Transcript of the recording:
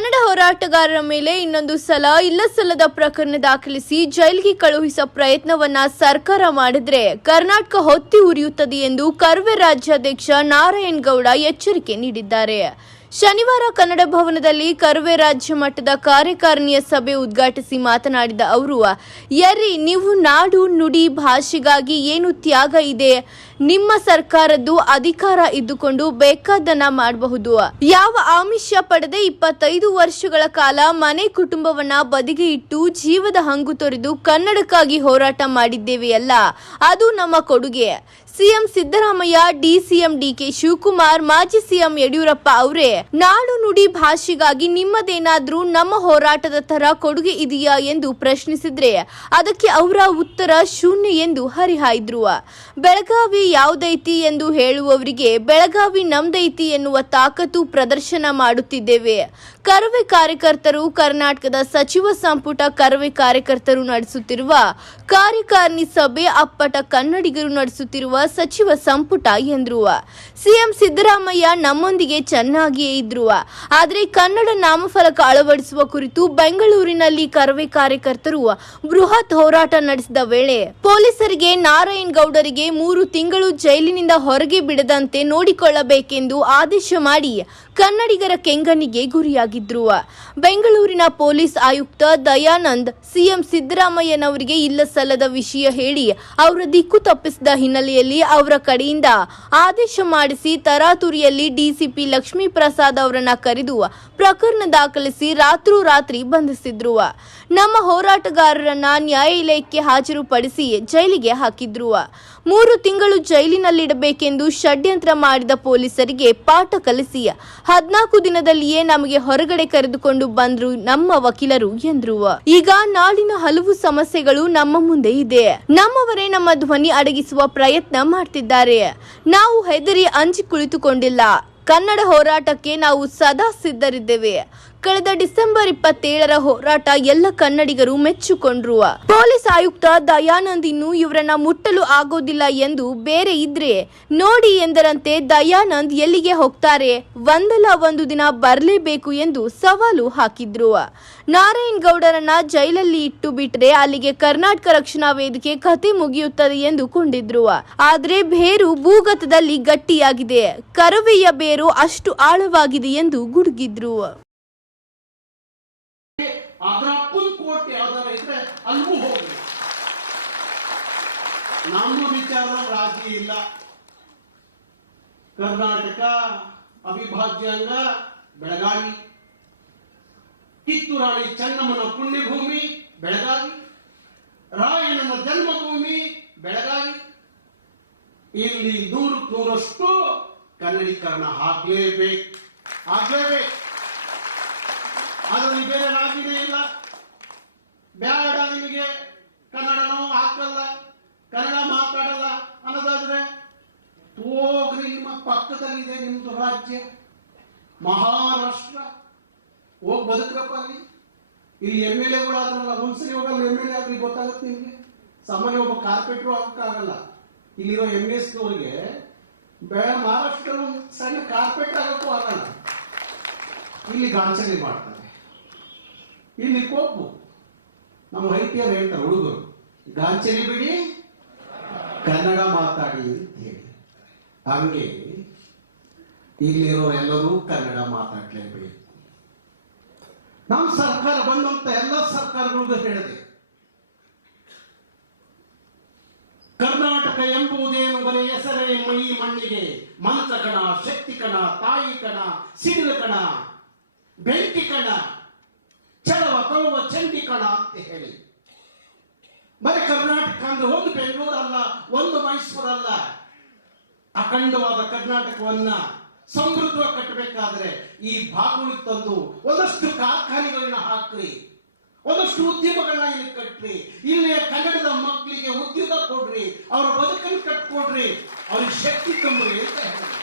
ಕನ್ನಡ ಹೋರಾಟಗಾರರ ಮೇಲೆ ಇನ್ನೊಂದು ಸಲ ಇಲ್ಲಸಲ್ಲದ ಪ್ರಕರಣ ದಾಖಲಿಸಿ ಜೈಲಿಗೆ ಕಳುಹಿಸುವ ಪ್ರಯತ್ನವನ್ನ ಸರ್ಕಾರ ಮಾಡಿದ್ರೆ ಕರ್ನಾಟಕ ಹೊತ್ತಿ ಉರಿಯುತ್ತದೆ ಎಂದು ಕರ್ವೆ ರಾಜ್ಯಾಧ್ಯಕ್ಷ ನಾರಾಯಣಗೌಡ ಎಚ್ಚರಿಕೆ ನೀಡಿದ್ದಾರೆ. ಶನಿವಾರ ಕನ್ನಡ ಭವನದಲ್ಲಿ ಕರ್ವೆ ರಾಜ್ಯ ಮಟ್ಟದ ಕಾರ್ಯಕಾರಿಣಿಯ ಸಭೆ ಉದ್ಘಾಟಿಸಿ ಮಾತನಾಡಿದ ಅವರು, ಯರಿ ನೀವು ನಾಡು ನುಡಿ ಭಾಷೆಗಾಗಿ ಏನು ತ್ಯಾಗ ಇದೆ, ನಿಮ್ಮ ಸರ್ಕಾರದ್ದು ಅಧಿಕಾರ ಇದ್ದುಕೊಂಡು ಬೇಕಾದನ್ನ ಮಾಡಬಹುದು. ಯಾವ ಆಮಿಷ ಪಡೆದೆ 25 ವರ್ಷಗಳ ಕಾಲ ಮನೆ ಕುಟುಂಬವನ್ನ ಬದಿಗೆ ಇಟ್ಟು ಜೀವದ ಹಂಗು ತೊರೆದು ಕನ್ನಡಕ್ಕಾಗಿ ಹೋರಾಟ ಮಾಡಿದ್ದೇವೆಯಲ್ಲ, ಅದು ನಮ್ಮ ಕೊಡುಗೆ. CM Siddaramaiah, DCM DK Shivakumar, ಮಾಜಿ ಸಿಎಂ ಯಡಿಯೂರಪ್ಪ ಅವರೇ ನಾಡು ನುಡಿ ಭಾಷೆಗಾಗಿ ನಿಮ್ಮದೇನಾದ್ರೂ ನಮ್ಮ ಹೋರಾಟದ ತರ ಕೊಡುಗೆ ಇದೆಯಾ ಎಂದು ಪ್ರಶ್ನಿಸಿದ್ರೆ ಅದಕ್ಕೆ ಅವರ ಉತ್ತರ ಶೂನ್ಯ ಎಂದು ಹರಿಹಾಯ್ದ್ರು. ಬೆಳಗಾವಿ ಯಾವುದೈತಿ ಎಂದು ಹೇಳುವವರಿಗೆ ಬೆಳಗಾವಿ ನಮ್ದೈತಿ ಎನ್ನುವ ತಾಕತ್ತು ಪ್ರದರ್ಶನ ಮಾಡುತ್ತಿದ್ದೇವೆ. ಕರವೇ ಕಾರ್ಯಕರ್ತರು, ಕರ್ನಾಟಕದ ಸಚಿವ ಸಂಪುಟ ಕರವೇ ಕಾರ್ಯಕರ್ತರು ನಡೆಸುತ್ತಿರುವ ಕಾರ್ಯಕಾರಿಣಿ ಸಭೆ ಅಪ್ಪಟ ಕನ್ನಡಿಗರು ನಡೆಸುತ್ತಿರುವ ಸಚಿವ ಸಂಪುಟ ಎಂದ್ರು. ಸಿಎಂ ಸಿದ್ದರಾಮಯ್ಯ ನಮ್ಮೊಂದಿಗೆ ಚೆನ್ನಾಗಿಯೇ ಇದ್ರು, ಆದರೆ ಕನ್ನಡ ನಾಮಫಲಕ ಅಳವಡಿಸುವ ಕುರಿತು ಬೆಂಗಳೂರಿನಲ್ಲಿ ಕರವೇ ಕಾರ್ಯಕರ್ತರು ಬೃಹತ್ ಹೋರಾಟ ನಡೆಸಿದ ವೇಳೆ ಪೊಲೀಸರಿಗೆ ನಾರಾಯಣಗೌಡರಿಗೆ 3 ತಿಂಗಳು ಜೈಲಿನಿಂದ ಹೊರಗೆ ಬಿಡದಂತೆ ನೋಡಿಕೊಳ್ಳಬೇಕೆಂದು ಆದೇಶ ಮಾಡಿ ಕನ್ನಡಿಗರ ಕೆಂಗಣ್ಣಿಗೆ ಗುರಿಯಾಗಿದ್ರು. ಬೆಂಗಳೂರಿನ ಪೊಲೀಸ್ ಆಯುಕ್ತ ದಯಾನಂದ್ ಸಿಎಂ ಸಿದ್ದರಾಮಯ್ಯನವರಿಗೆ ಇಲ್ಲಸಲ್ಲದ ವಿಷಯ ಹೇಳಿ ಅವರ ದಿಕ್ಕು ತಪ್ಪಿಸಿದ ಹಿನ್ನೆಲೆಯಲ್ಲಿ ಅವರ ಕಡೆಯಿಂದ ಆದೇಶ ಮಾಡಿಸಿ ತರಾತುರಿಯಲ್ಲಿ ಡಿಸಿಪಿ ಲಕ್ಷ್ಮೀ ಪ್ರಸಾದ್ ಅವರನ್ನ ಕರೆದು ಪ್ರಕರಣ ದಾಖಲಿಸಿ ರಾತ್ರೋರಾತ್ರಿ ಬಂಧಿಸಿದ್ರು. ನಮ್ಮ ಹೋರಾಟಗಾರರನ್ನ ನ್ಯಾಯಾಲಯಕ್ಕೆ ಹಾಜರುಪಡಿಸಿ ಜೈಲಿಗೆ ಹಾಕಿದ್ರು. 3 ತಿಂಗಳು ಜೈಲಿನಲ್ಲಿಡಬೇಕೆಂದು ಷಡ್ಯಂತ್ರ ಮಾಡಿದ ಪೊಲೀಸರಿಗೆ ಪಾಠ ಕಲಿಸಿ 14 ದಿನದಲ್ಲಿಯೇ ನಮಗೆ ಹೊರಗಡೆ ಕರೆದುಕೊಂಡು ಬಂದ್ರು ನಮ್ಮ ವಕೀಲರು ಎಂದ್ರು. ಈಗ ನಾಡಿನ ಹಲವು ಸಮಸ್ಯೆಗಳು ನಮ್ಮ ಮುಂದೆ ಇದೆ. ನಮ್ಮವರೇ ನಮ್ಮ ಧ್ವನಿ ಅಡಗಿಸುವ ಪ್ರಯತ್ನ ಮಾಡ್ತಿದ್ದಾರೆ. ನಾವು ಹೆದರಿ ಅಂಜಿ ಕುಳಿತುಕೊಂಡಿಲ್ಲ. ಕನ್ನಡ ಹೋರಾಟಕ್ಕೆ ನಾವು ಸದಾ ಸಿದ್ಧರಿದ್ದೇವೆ. ಕಳೆದ ಡಿಸೆಂಬರ್ 27ರ ಹೋರಾಟ ಎಲ್ಲ ಕನ್ನಡಿಗರು ಮೆಚ್ಚಿಕೊಂಡ್ರು. ಪೊಲೀಸ್ ಆಯುಕ್ತ ದಯಾನಂದ್ ಇನ್ನು ಇವರನ್ನ ಮುಟ್ಟಲು ಆಗೋದಿಲ್ಲ ಎಂದು ಬೇರೆ ಇದ್ರೆ ನೋಡಿ ಎಂದರಂತೆ ದಯಾನಂದ್ ಎಲ್ಲಿಗೆ ಹೋಗ್ತಾರೆ, ಒಂದಲ್ಲ ಒಂದು ದಿನ ಬರಲೇಬೇಕು ಎಂದು ಸವಾಲು ಹಾಕಿದ್ರು. ನಾರಾಯಣಗೌಡರನ್ನ ಜೈಲಲ್ಲಿ ಇಟ್ಟು ಬಿಟ್ರೆ ಅಲ್ಲಿಗೆ ಕರ್ನಾಟಕ ರಕ್ಷಣಾ ವೇದಿಕೆ ಕತೆ ಮುಗಿಯುತ್ತದೆ ಎಂದು ಕೊಂಡಿದ್ರು. ಆದ್ರೆ ಬೇರು ಭೂಗತದಲ್ಲಿ ಗಟ್ಟಿಯಾಗಿದೆ, ಕರವೆಯ ಬೇರು ಅಷ್ಟು ಆಳವಾಗಿದೆ ಎಂದು ಗುಡುಗಿದ್ರು. ಅದರ ಅಪ್ಪನ ಕೋರ್ಟ್ ಯಾವ್ದಾರ ಇದ್ರೆ ಅಲ್ಲಿಗೂ ಹೋಗ್ಲಿ. ನಮ್ಮ ವಿಚಾರದಲ್ಲಿ ರಾಜಿ ಇಲ್ಲ. ಕರ್ನಾಟಕ ಅವಿಭಾಜ್ಯಾಂಗ ಬೆಳಗಾವಿ, ಕಿತ್ತೂರಾಣಿ ಚೆನ್ನಮ್ಮನ ಪುಣ್ಯಭೂಮಿ ಬೆಳಗಾವಿ, ರಾಯಣ್ಣನ ಜನ್ಮಭೂಮಿ ಬೆಳಗಾವಿ. ಇಲ್ಲಿ 100% ಕನ್ನಡೀಕರಣ ಆಗ್ಲೇಬೇಕು. ಅದರಲ್ಲಿ ಬೇರೆ ರಾಜಿನೇ ಇಲ್ಲ. ಬೇಡ ನಿಮಗೆ ಕನ್ನಡನೂ ಹಾಕಲ್ಲ, ಕನ್ನಡ ಮಾತಾಡಲ್ಲ ಅನ್ನೋದಾದ್ರೆ ಹೋಗ್ರಿ. ನಿಮ್ಮ ಪಕ್ಕದಲ್ಲಿದೆ ನಿಮ್ದು ರಾಜ್ಯ ಮಹಾರಾಷ್ಟ್ರ, ಹೋಗಿ ಬದುಕ್ರಪ್ಪ ಅಲ್ಲಿ. ಇಲ್ಲಿ MLA ಆದ್ರಲ್ಲ, ಒಂದ್ಸರಿ ಹೋಗಲ್ಲ MLA ಆಗ್ಲಿ ಗೊತ್ತಾಗುತ್ತೆ ನಿಮ್ಗೆ. ಸಾಮಾನ್ಯ ಒಬ್ಬ ಕಾರ್ಪೊರೇಟ್ರು ಆಗಕ್ಕಾಗಲ್ಲ. ಇಲ್ಲಿರೋ MS-ನವರಿಗೆ ಮಹಾರಾಷ್ಟ್ರ ಸಣ್ಣ ಕಾರ್ಪೊರೇಟ್ ಆಗಕ್ಕೂ ಆಗಲ್ಲ. ಇಲ್ಲಿ ಗಾಂಚಲಿ ಮಾಡ್ತಾರೆ, ಇಲ್ಲಿ ಕೋಪು. ನಮ್ಮ ಐಟಿಯರ್ ಹೇಳ್ತಾರೆ ಹುಡುಗರು, ಗಾಂಚಲಿ ಬಿಡಿ ಕನ್ನಡ ಮಾತಾಡಿ ಅಂತ ಹೇಳಿ. ಹಂಗೆ ಇಲ್ಲಿರೋರೆಲ್ಲರೂ ಕನ್ನಡ ಮಾತಾಡ್ಲೇಬೇಕು. ನಮ್ಮ ಸರ್ಕಾರ ಬಂದಂತ ಎಲ್ಲ ಸರ್ಕಾರಗಳಿಗೂ ಹೇಳಿದೆ, ಕರ್ನಾಟಕ ಎಂಬುದೇನು ಬರೀ ಹೆಸರೇ ಈ ಮಣ್ಣಿಗೆ, ಮಂತ್ರ ಕಣ, ಶಕ್ತಿ ಕಣ, ತಾಯಿ ಕಣ, ಸಿಡಿಲು ಕಣ, ಬೆಂಕಿ ಕಣ, ಚಲವ ಕೊಳುವ ಚಂಡಿ ಕಣ ಅಂತ ಹೇಳಿ. ಬರೀ ಕರ್ನಾಟಕ ಅಂದ್ರೆ ಒಂದು ಬೆಂಗಳೂರು ಅಲ್ಲ, ಒಂದು ಮೈಸೂರು ಅಲ್ಲ. ಅಖಂಡವಾದ ಕರ್ನಾಟಕವನ್ನ ಸಮೃದ್ಧವಾಗಿ ಕಟ್ಟಬೇಕಾದ್ರೆ ಈ ಭಾಗಗಳಿಗೆ ತಂದು ಒಂದಷ್ಟು ಕಾರ್ಖಾನೆಗಳನ್ನ ಹಾಕ್ರಿ, ಒಂದಷ್ಟು ಉದ್ಯಮಗಳನ್ನ ಇಲ್ಲಿ ಕಟ್ರಿ, ಇಲ್ಲಿಯ ಕನ್ನಡದ ಮಕ್ಕಳಿಗೆ ಉದ್ಯೋಗ ಕೊಡ್ರಿ, ಅವರ ಬದುಕನ್ನು ಕಟ್ಕೊಡ್ರಿ, ಅವ್ರಿಗೆ ಶಕ್ತಿ ತುಂಬ್ರಿ ಅಂತ ಹೇಳಿ.